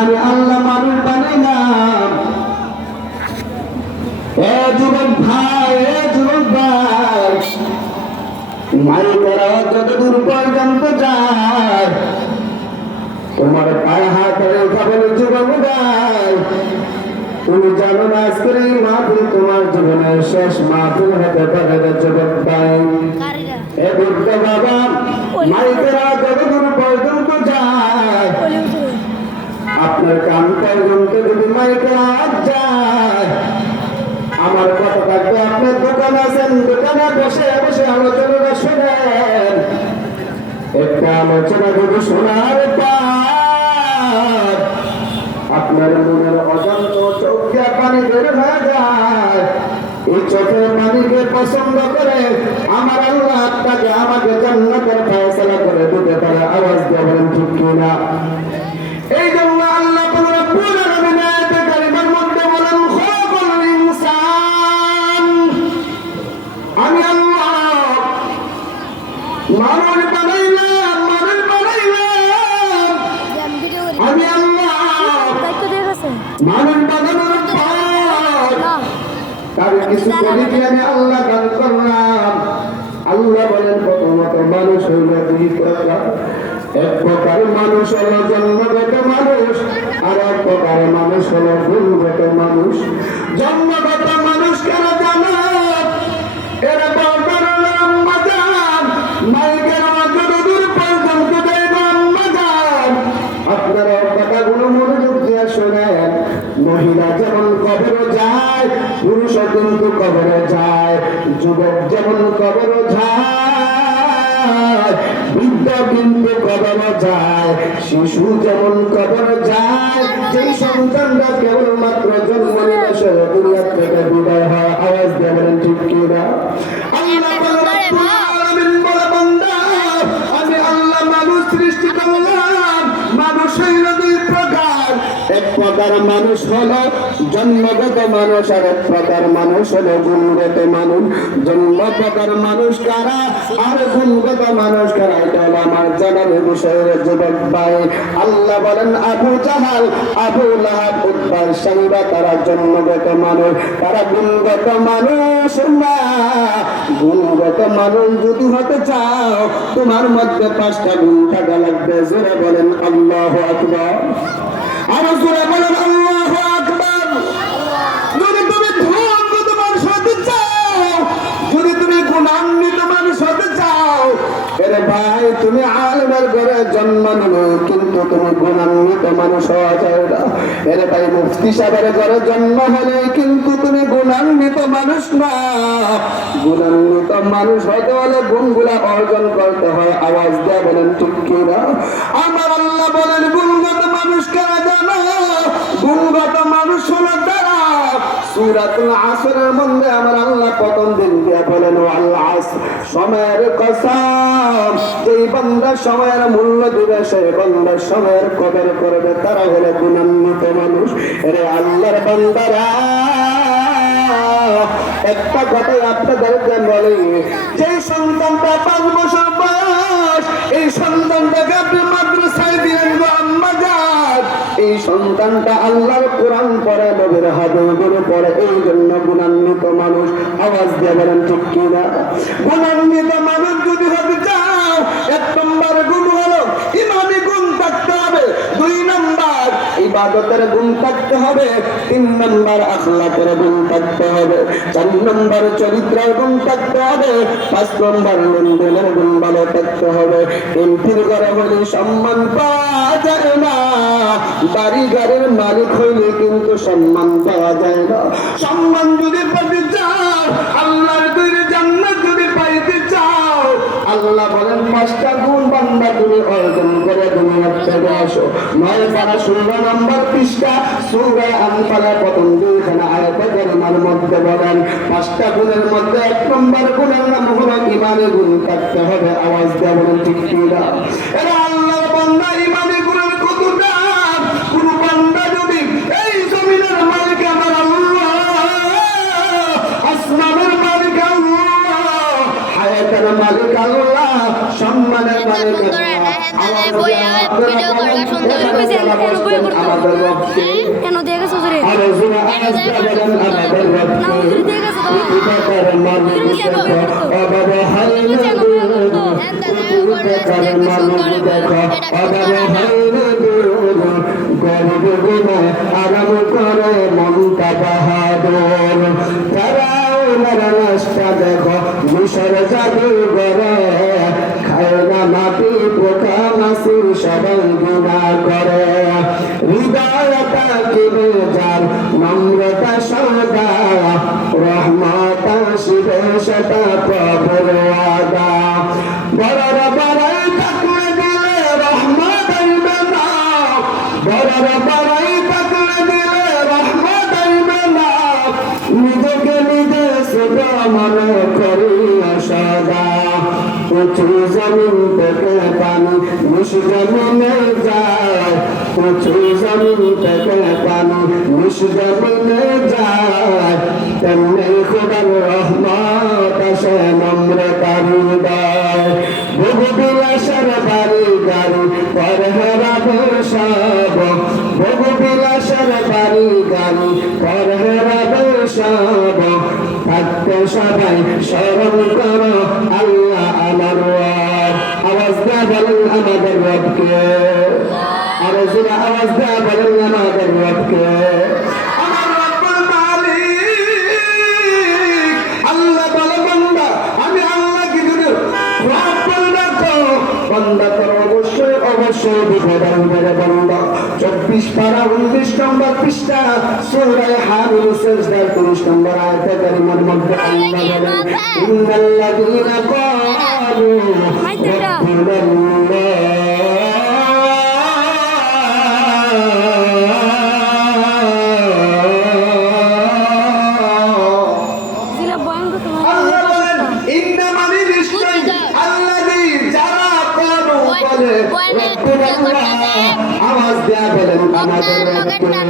আমি আল্লাহ মানুষ বানাইলাম। এ যুবক ভাই, এ যুবক ভাই, মাইকের আওয়াজ যতদূর পর্যন্ত যায় তোমার পায়ে হাত রেখা বলে যুবক ভাই, তুমি জানো না আজকের এই মাহফিল তোমার জীবনের শেষ মাহফিল হতে পারে না যুবক ভাই। এ বৃদ্ধ বাবা, মাইকের আওয়াজ যতদূর পর্যন্ত যায় আপনার কান পর্যন্ত যদি মাইকের আওয়াজ যায়, আমার কথা থাকবে আপনার দোকান আছেন, দোকানে বসে বসে আলোচনাটা শোনেন। একটা আলোচনা যদি শোনার পর আপনার মনের অজান্ত চোখে পানি বের হয়ে যায়, এই চোখের পানিকে পছন্দ করে আমার আল্লাহ আপনাকে আমাকে জান্নাতের ফয়সালা করে দিতে পারে। আওয়াজ দিয়ে বলেন ঠিক কিনা? এই জন্য আল্লাহ রব্বুল আলামিন আয়াতে কারিমার মধ্যে বলেন, খালাকাল ইনসান, আমি আল্লাহ মানুষ বানাইলাম, মানুষ বানাইলাম, আমি আল্লাহ মানুষ বানানোর পর তার কিছু করিকে আমি আল্লাহ দান করলাম। আল্লাহ বলেন প্রথমত মানুষ হইল দুই প্রকার, এক প্রকার মানুষ হলো জন্মগত মানুষ, আর এক প্রকার মানুষ হলো গুণগত মানুষ। জন্মগত মানুষ কেন জানো? এরা আপনারা কথাগুলো মনোযোগ দিয়ে শোনেন। মহিলা যেমন কবরে যায়, পুরুষও কিন্তু কবরে যায়। যুবক যেমন কবরে যায়, বৃদ্ধ কিন্তু কবরে যায়। শিশু যেমন কবরে যায়, যেই সন্তানরা কেবলমাত্র জন্ম নিলে সে দুনিয়া থেকে বিদায় হয়। আওয়াজ দিয়ে বলেন ঠিক কিনা? আমি আল্লাহ মানুষ সৃষ্টি করলাম। মানুষ হইল দুই প্রকার, এক প্রকার মানুষ হলো জন্মগত মানুষ, আর এক প্রকার মানুষ হলো গুণগত মানুষ। জন্ম প্রকার মানুষ কারা আর গুণগত মানুষ কারা, এটা হলো আমার জানার বিষয়ের যুবক ভাই। আল্লাহ বলেন আবু জাহাল, আবু লাহাব, উতবা, সাইবা তারা জন্মগত মানুষ, তারা গুণগত মানুষ না। গুণগত মানুষ যদি হতে চাও তোমার মধ্যে 5টা গুণ থাকা লাগবে। জোরে বলেন আল্লাহু আকবার, আরো জোরে বলেন আল্লাহু আকবার। যদি তুমি ধর্মগত মানুষ হতে চাও, যদি তুমি গুণান্বিত মানুষ হতে চাও, এরে ভাই তুমি আলেমের ঘরে জন্ম নিলে কিন্তু তুমি গুণান্বিত মানুষ হওয়া যায় না। এরে ভাই মুফতি সাহেবের ঘরে জন্ম হলে কিন্তু তুমি গুণান্বিত মানুষ না। গুণান্বিত মানুষ হতে হলে গুণগুলা অর্জন করতে হয়। আওয়াজ দিয়ে বলেন ঠিক কিনা? আমার আল্লাহ বলেন গুণগত মানুষ কারা জানো? গুণগত মানুষ হলো তারা, সূরাতুল আসরের মধ্যে আমার আল্লাহ প্রথম দিন দিয়ে বলেন ওয়াল আসর, সময়ের কসম, যেই বান্দা সময়ের মূল্য দিবে সেই বান্দা সময়ের কদর করবে, তারা হলো গুণান্বিত মানুষ। এরে আল্লাহর বান্দারা, একটা কথাই আপনাদেরকে বলি, যে সন্তানটা 5 বছর বয়স, এই সন্তানটাকে আপনি মাদ্রাসায় দিলেন গো আম্মা যান, এই সন্তানটা আল্লাহর কোরআন পড়ে, নবীর হাদিসগুলো পড়ে, এই জন্য গুণান্বিত মানুষ। আওয়াজ দিয়ে বলেন ঠিক কিনা? গুণান্বিত মানুষ যদি হতে চাও, 1 নম্বর গুণ হলো ইমানি গুণ থাকতে হবে, 2 নম্বর ইবাদতের গুণ থাকতে হবে, 3 নম্বর আখলাকের গুণ থাকতে হবে, 4 নম্বর চরিত্রের গুণ থাকতে হবে, 5 নম্বর লেনদেনের গুণ ভালো থাকতে হবে। এমপির ঘরে হলে সম্মান পাওয়া যায় না, বাড়ি গাড়ির মালিক হইলে কিন্তু সম্মান পাওয়া যায় না। সম্মান যদি পেতে চাও, আল্লাহর তৈরি জান্নাত যদি পাইতে চাও, আল্লাহ বলেন 5টা গুণ বান্দা তুমি অর্জন করে দুনিয়ার থেকে আসো। 9 পারা 16 নম্বর পৃষ্ঠা সূরা আনফালে প্রথম 2খানা আয়াতে কারিমার মধ্যে বলেন 5টা গুণের মধ্যে 1 নম্বর গুণের নাম হলো ঈমানের গুণ থাকতে হবে। আওয়াজ দিয়ে বলেন ঠিক কিনা? এরা আল্লাহর বান্দা ঈমানের গুণের কত দাম? কোন বান্দা যদি এই জমিনের মালিক আমার আল্লাহ, আসমানের মালিক আল্লাহ, হায়াতের মালিক আল্লাহ, সম্মানের মালিক আল্লাহ, ভিডিও করবা সুন্দর আমাদের রবকে কেন দিয়ে গেছো রে আর জোরে আওয়াজ দিয়ে বলেন আমাদের রবকে না হুজুর দিয়ে গেছো তো উপকার মানুষ দেখো বাবা হায় উপকার মানুষ দেখো বাবা হায় গরিব গুলো আরাম করে মমতা বাহাদুর ফেরাউনের রাস্তা দেখো মিশর জাদুঘরে খায় না মাটি পোকা মাসি সবাই গুণা করে হৃদয়তা কিনে যার নম্রতা সদা রহমতা শিবে সেটা প্রভুর ওয়াদা বড়র বড়াই থাকলে দিলে রহমত আইবে না বড়র বড়াই থাকলে দিলে রহমত আইবে না নিজেকে নিজে ছোট মনে করি সদা উঁচু জমিন থেকে পানি নিচ জমিনে যায় উঁচু জমিন থেকে পানি নিচ জমিনে যায় তেমনি খোদার রহমত আসে নম্রতার হৃদয় বহু বিলাসের বাড়ি গাড়ি পরহেরা সব বহু বিলাসের বাড়ি গাড়ি পরহেরা সব থাকতে সবাই স্মরণ করো আল্লাহ আমার রব আওয়াজ দেয়া বলেন আমাদের রবকে আর জোরে আওয়াজ দেয়া বলেন আমাদের রবকে আমার রব্বুল মালিক আল্লাহ বলে বান্দা আমি আল্লাহকে যদি রব বলে বান্দা করো অবশ্যই অবশ্যই বিপদের উপরে বান্দা 24 পারা 19 নম্বর পৃষ্ঠা সূরা হামিদ সেজদার 30 নম্বর আয়াতে কারিমার মধ্যে আল্লাহ বলেন ইন্নাল্লাযীনা ক্বালু আওয়াজ দেয়া বলেন আমাদের রবকে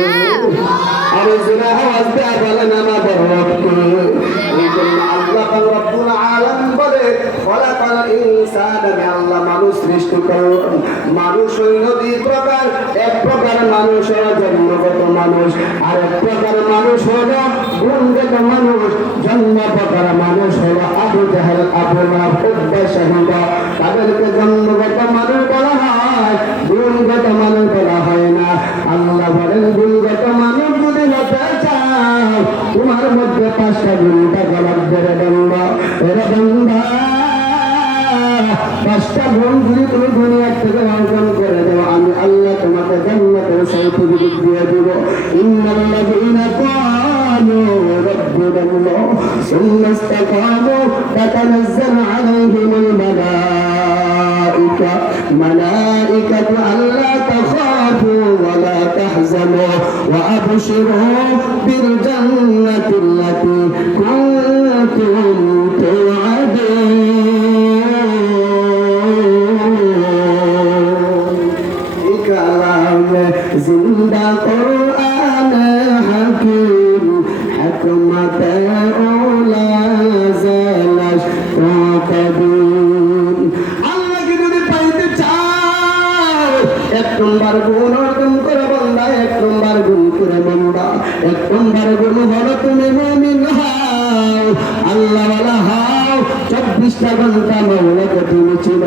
আরে জোরে আওয়াজ দেয়া বলেন আমাদের রবকে এই জন্য আল্লাহ রব্বুল আলামিন বলে খলাকাল ইনসানা আল্লাহ মানুষ সৃষ্টি করলেন মানুষ হইল দুই প্রকার এক প্রকার মানুষ হলো জন্মগত মানুষ আর এক প্রকার মানুষ হলো গুণগত মানুষ জন্ম প্রকার মানুষ হলো আবু জাহেল আবু লাহাব উতবা শাহিবা তাদেরকে জন্মগত মানুষ বলা হয় গুণগত মানুষ বলা হয় না আল্লাহ বলেন গুণগত মানুষ যদি হতে চাও তোমার মধ্যে 5টা গুণটা গলাপ ধরে বান্দা এরা বান্দা 5টা গুণ যদি তুমি দুনিয়ার থেকে অর্জন করে দাও আমি আল্লাহ তোমাকে জান্নাতের সার্টিফিকেট দিয়ে দেব ইন্নাল্লাযীনা ক্বালু রাব্বুনা আল্লাহ সুম্মা ইসতাকামু তাতানাজ্জালু আলাইহিমুল ملائكة ألا تخافوا ولا تحزنوا وأبشروا بالجنة التي كنتم توعدون كلام زندة قرآن حكيم حكمة أولى زالت تعتدون এক নম্বর গুণ অর্জন করে বান্দা এক নম্বর গুণ করে বান্দা এক নম্বর গুণ হলো তুমি মুমিন হও আল্লাহ ওয়ালা হও 24টা ঘন্টা মৌলাকে তুমি ছিল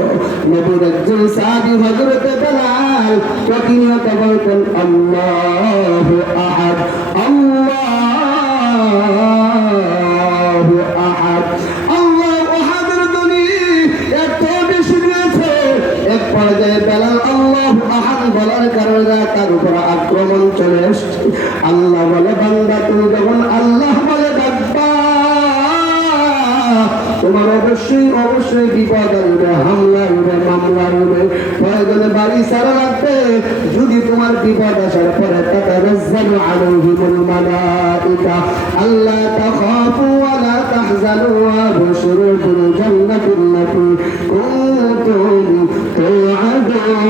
নবীর একজন সাহাবী হযরত বেলাল প্রতিনিয়ত বলতেন আল্লাহু আহাদ আল্লাহু আহাদ আল্লাহু আহাদের ধ্বনি এত বেশি দিয়েছে এক পর্যায়ে বেলাল আল্লাহু আহাদ বলার কারণে তার উপর আক্রমণ চলে এসেছে আল্লাহ বলে বান্দা তুমি যখন আল্লাহ বলে ডাকবা তোমার অবশ্যই অবশ্যই বিপদ আসবে হামলা আসবে মামলা আসবে প্রয়োজনে বাড়ি ছাড়া লাগবে যদি তোমার বিপদ আসার পরে তাতানাজ্জালু আলাইহিমুল মালাইকা আল্লা তাখাফু ওয়া লা তাহজানু ওয়া আবশিরু বিল জান্নাতিল্লাতী কুনতুম তুআদুন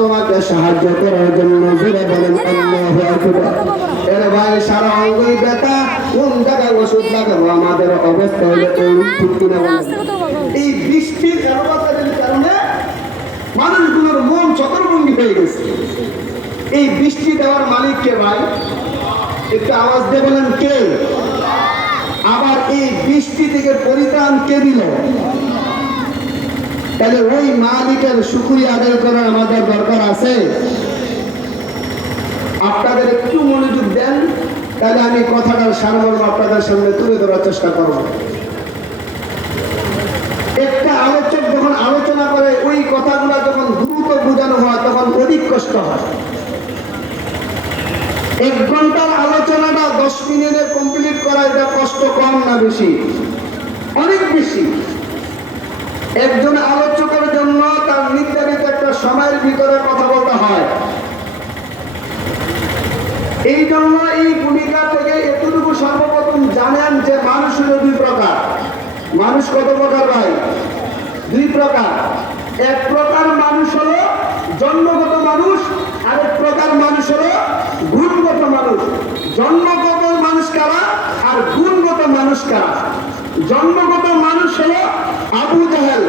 তোমাকে সাহায্য করার জন্য জোরে বলেন আল্লাহু আকবার এরে ভাই সারা অঙ্গই ব্যথা, কোন জায়গায় ওষুধ লাগাবো, আমাদের অবস্থা হলো এই, ঠিক কিনা বলেন? এই বৃষ্টির এলোপাতারির কারণে মানুষগুলোর মন চক্রভঙ্গি হয়ে গেছে। এই বৃষ্টি দেওয়ার মালিক কে ভাই? একটু আওয়াজ দিয়ে বলেন কে? আবার এই বৃষ্টি থেকে পরিত্রাণ কে দিল? তাহলে ওই মালিকের শুকরিয়া আদায় করার আমাদের দরকার আছে। আপনাদের একটু মনোযোগ দেন, তাহলে আমি কথাটার সারমর্ম আপনাদের সামনে তুলে ধরার চেষ্টা করব। একটা আলোচক যখন আলোচনা করে ওই কথাগুলো যখন দ্রুত বোঝানো হয় তখন অধিক কষ্ট হয়। 1 ঘন্টার আলোচনাটা 10 মিনিটে কমপ্লিট করা, এটা কষ্ট কম না বেশি? অনেক বেশি। একজন আলোচকের জন্য তার নির্ধারিত একটা সময়ের ভিতরে কথা বলতে হয়। এই জন্য এই ভূমিকা থেকে এতটুকু সর্বপ্রথম জানেন যে মানুষ হলো 2 প্রকার। মানুষ কত প্রকার ভাই? 2 প্রকার। এক প্রকার মানুষ হলো জন্মগত মানুষ, আর এক প্রকার মানুষ হলো গুণগত মানুষ। জন্মগত মানুষ কারা আর গুণগত মানুষ কারা? জন্মগত মানুষ হলো আবু জাহেল,